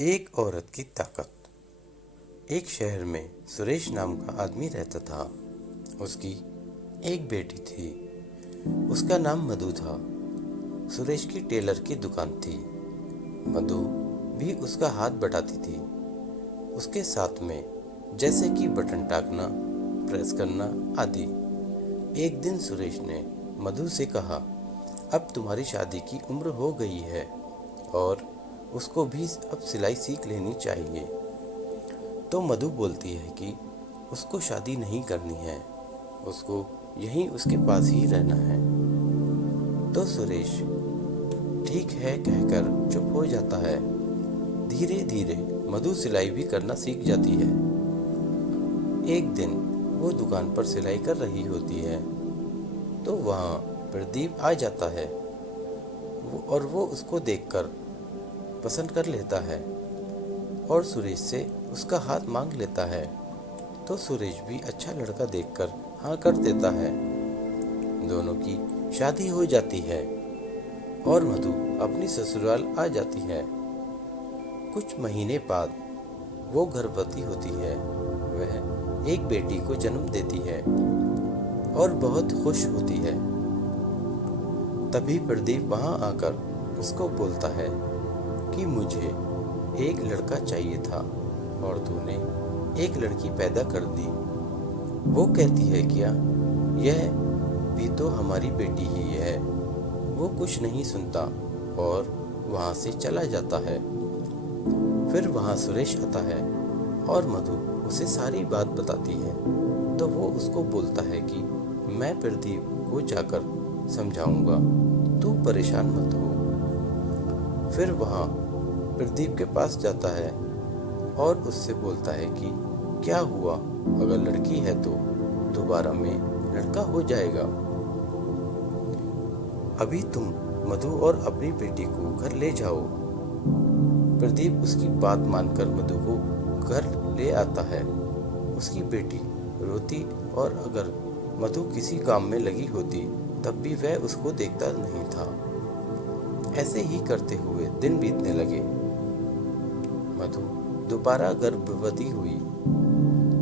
एक औरत की ताकत। एक शहर में सुरेश नाम का आदमी रहता था। उसकी एक बेटी थी। उसका नाम मधु था। सुरेश की टेलर की दुकान थी। मधु भी उसका हाथ बटाती थी। उसके साथ में जैसे कि बटन टाकना, प्रेस करना आदि। एक दिन सुरेश ने मधु से कहा, अब तुम्हारी शादी की उम्र हो गई है और उसको भी अब सिलाई सीख लेनी चाहिए। तो मधु बोलती है कि उसको शादी नहीं करनी है, उसको यहीं उसके पास ही रहना है। तो सुरेश ठीक है कहकर चुप हो जाता है। धीरे धीरे मधु सिलाई भी करना सीख जाती है। एक दिन वो दुकान पर सिलाई कर रही होती है तो वहाँ प्रदीप आ जाता है। वो उसको देखकर पसंद कर लेता है और सुरेश से उसका हाथ मांग लेता है। तो सुरेश भी अच्छा लड़का देखकर हाँ कर देता है। दोनों की शादी हो जाती है और मधु अपनी ससुराल आ जाती है। कुछ महीने बाद वो गर्भवती होती है। वह एक बेटी को जन्म देती है और बहुत खुश होती है। तभी प्रदीप वहाँ आकर उसको बोलता है कि मुझे एक लड़का चाहिए था और तूने एक लड़की पैदा कर दी। वो कहती है, क्या यह भी तो हमारी बेटी ही है। वो कुछ नहीं सुनता और वहाँ से चला जाता है। फिर वहाँ सुरेश आता है और मधु उसे सारी बात बताती है। तो वो उसको बोलता है कि मैं प्रदीप को जाकर समझाऊंगा, तू परेशान मत हो। फिर वहाँ प्रदीप के पास जाता है और उससे बोलता है कि क्या हुआ, अगर लड़की है तो दोबारा में लड़का हो जाएगा। अभी तुम मधु और अपनी बेटी को घर ले जाओ। प्रदीप उसकी बात मानकर मधु को घर ले आता है। उसकी बेटी रोती और अगर मधु किसी काम में लगी होती तब भी वह उसको देखता नहीं था। ऐसे ही करते हुए दिन बीतने लगे। मधु दोबारा गर्भवती हुई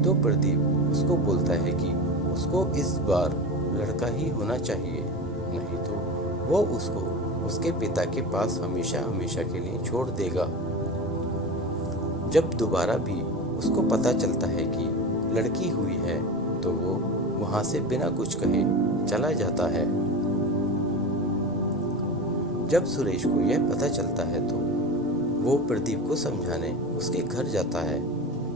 तो प्रदीप उसको बोलता है कि उसको इस बार लड़का ही होना चाहिए, नहीं तो वो उसको उसके पिता के पास हमेशा हमेशा के लिए छोड़ देगा। जब दोबारा भी उसको पता चलता है कि लड़की हुई है तो वो वहां से बिना कुछ कहे चला जाता है। जब सुरेश को यह पता चलता है तो वो प्रदीप को समझाने उसके घर जाता है,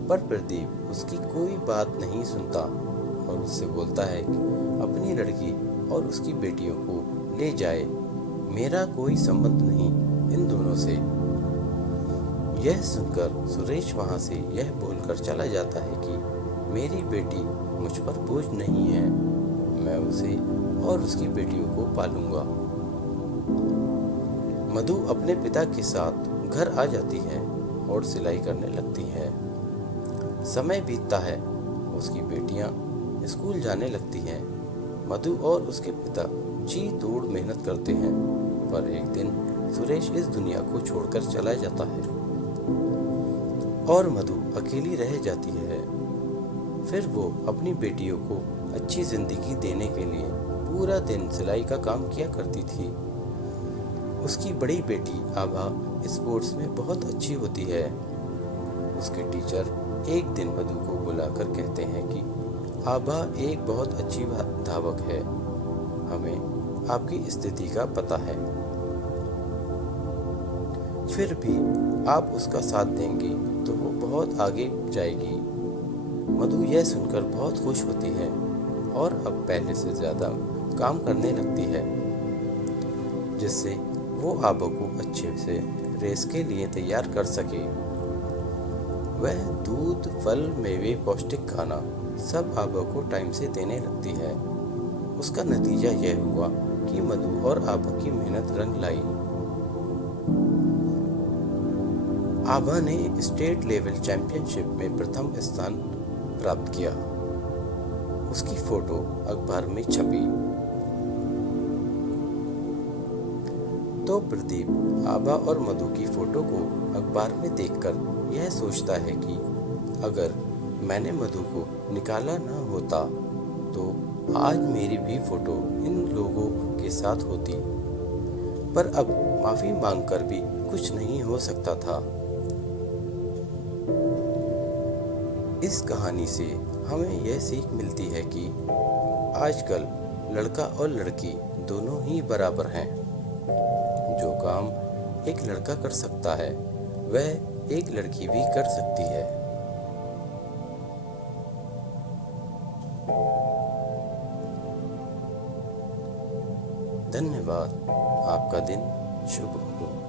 पर प्रदीप उसकी कोई बात नहीं सुनता और उससे बोलता है कि अपनी लड़की और उसकी बेटियों को ले जाए, मेरा कोई संबंध नहीं इन दोनों से। यह सुनकर सुरेश वहां से यह बोलकर चला जाता है कि मेरी बेटी मुझ पर बोझ नहीं है, मैं उसे और उसकी बेटियों को पालूंगा। मधु अपने पिता के साथ घर आ जाती है और सिलाई करने लगती है। समय बीतता है, उसकी बेटियां स्कूल जाने लगती हैं। मधु और उसके पिता जी तोड़ मेहनत करते हैं, पर एक दिन सुरेश इस दुनिया को छोड़कर चला जाता है और मधु अकेली रह जाती है। फिर वो अपनी बेटियों को अच्छी जिंदगी देने के लिए पूरा दिन सिलाई का काम किया करती थी। उसकी बड़ी बेटी आभा स्पोर्ट्स में बहुत अच्छी होती है। उसके टीचर एक दिन मधु को बुलाकर कहते हैं कि आभा एक बहुत अच्छी धावक है, हमें आपकी स्थिति का पता है, फिर भी आप उसका साथ देंगे तो वो बहुत आगे जाएगी। मधु यह सुनकर बहुत खुश होती है और अब पहले से ज़्यादा काम करने लगती है, जिससे वो आभा को अच्छे से रेस के लिए तैयार कर सके। वह दूध, फल, मेवे, पौष्टिक खाना सब आभा को टाइम से देने लगती है। उसका नतीजा यह हुआ कि मधु और आभा की मेहनत रंग लाई। आभा ने स्टेट लेवल चैंपियनशिप में प्रथम स्थान प्राप्त किया। उसकी फोटो अखबार में छपी। तो प्रदीप आभा और मधु की फोटो को अखबार में देखकर यह सोचता है कि अगर मैंने मधु को निकाला ना होता तो आज मेरी भी फोटो इन लोगों के साथ होती। पर अब माफी मांगकर भी कुछ नहीं हो सकता था। इस कहानी से हमें यह सीख मिलती है कि आजकल लड़का और लड़की दोनों ही बराबर हैं। जो काम एक लड़का कर सकता है वह एक लड़की भी कर सकती है। धन्यवाद। आपका दिन शुभ हो।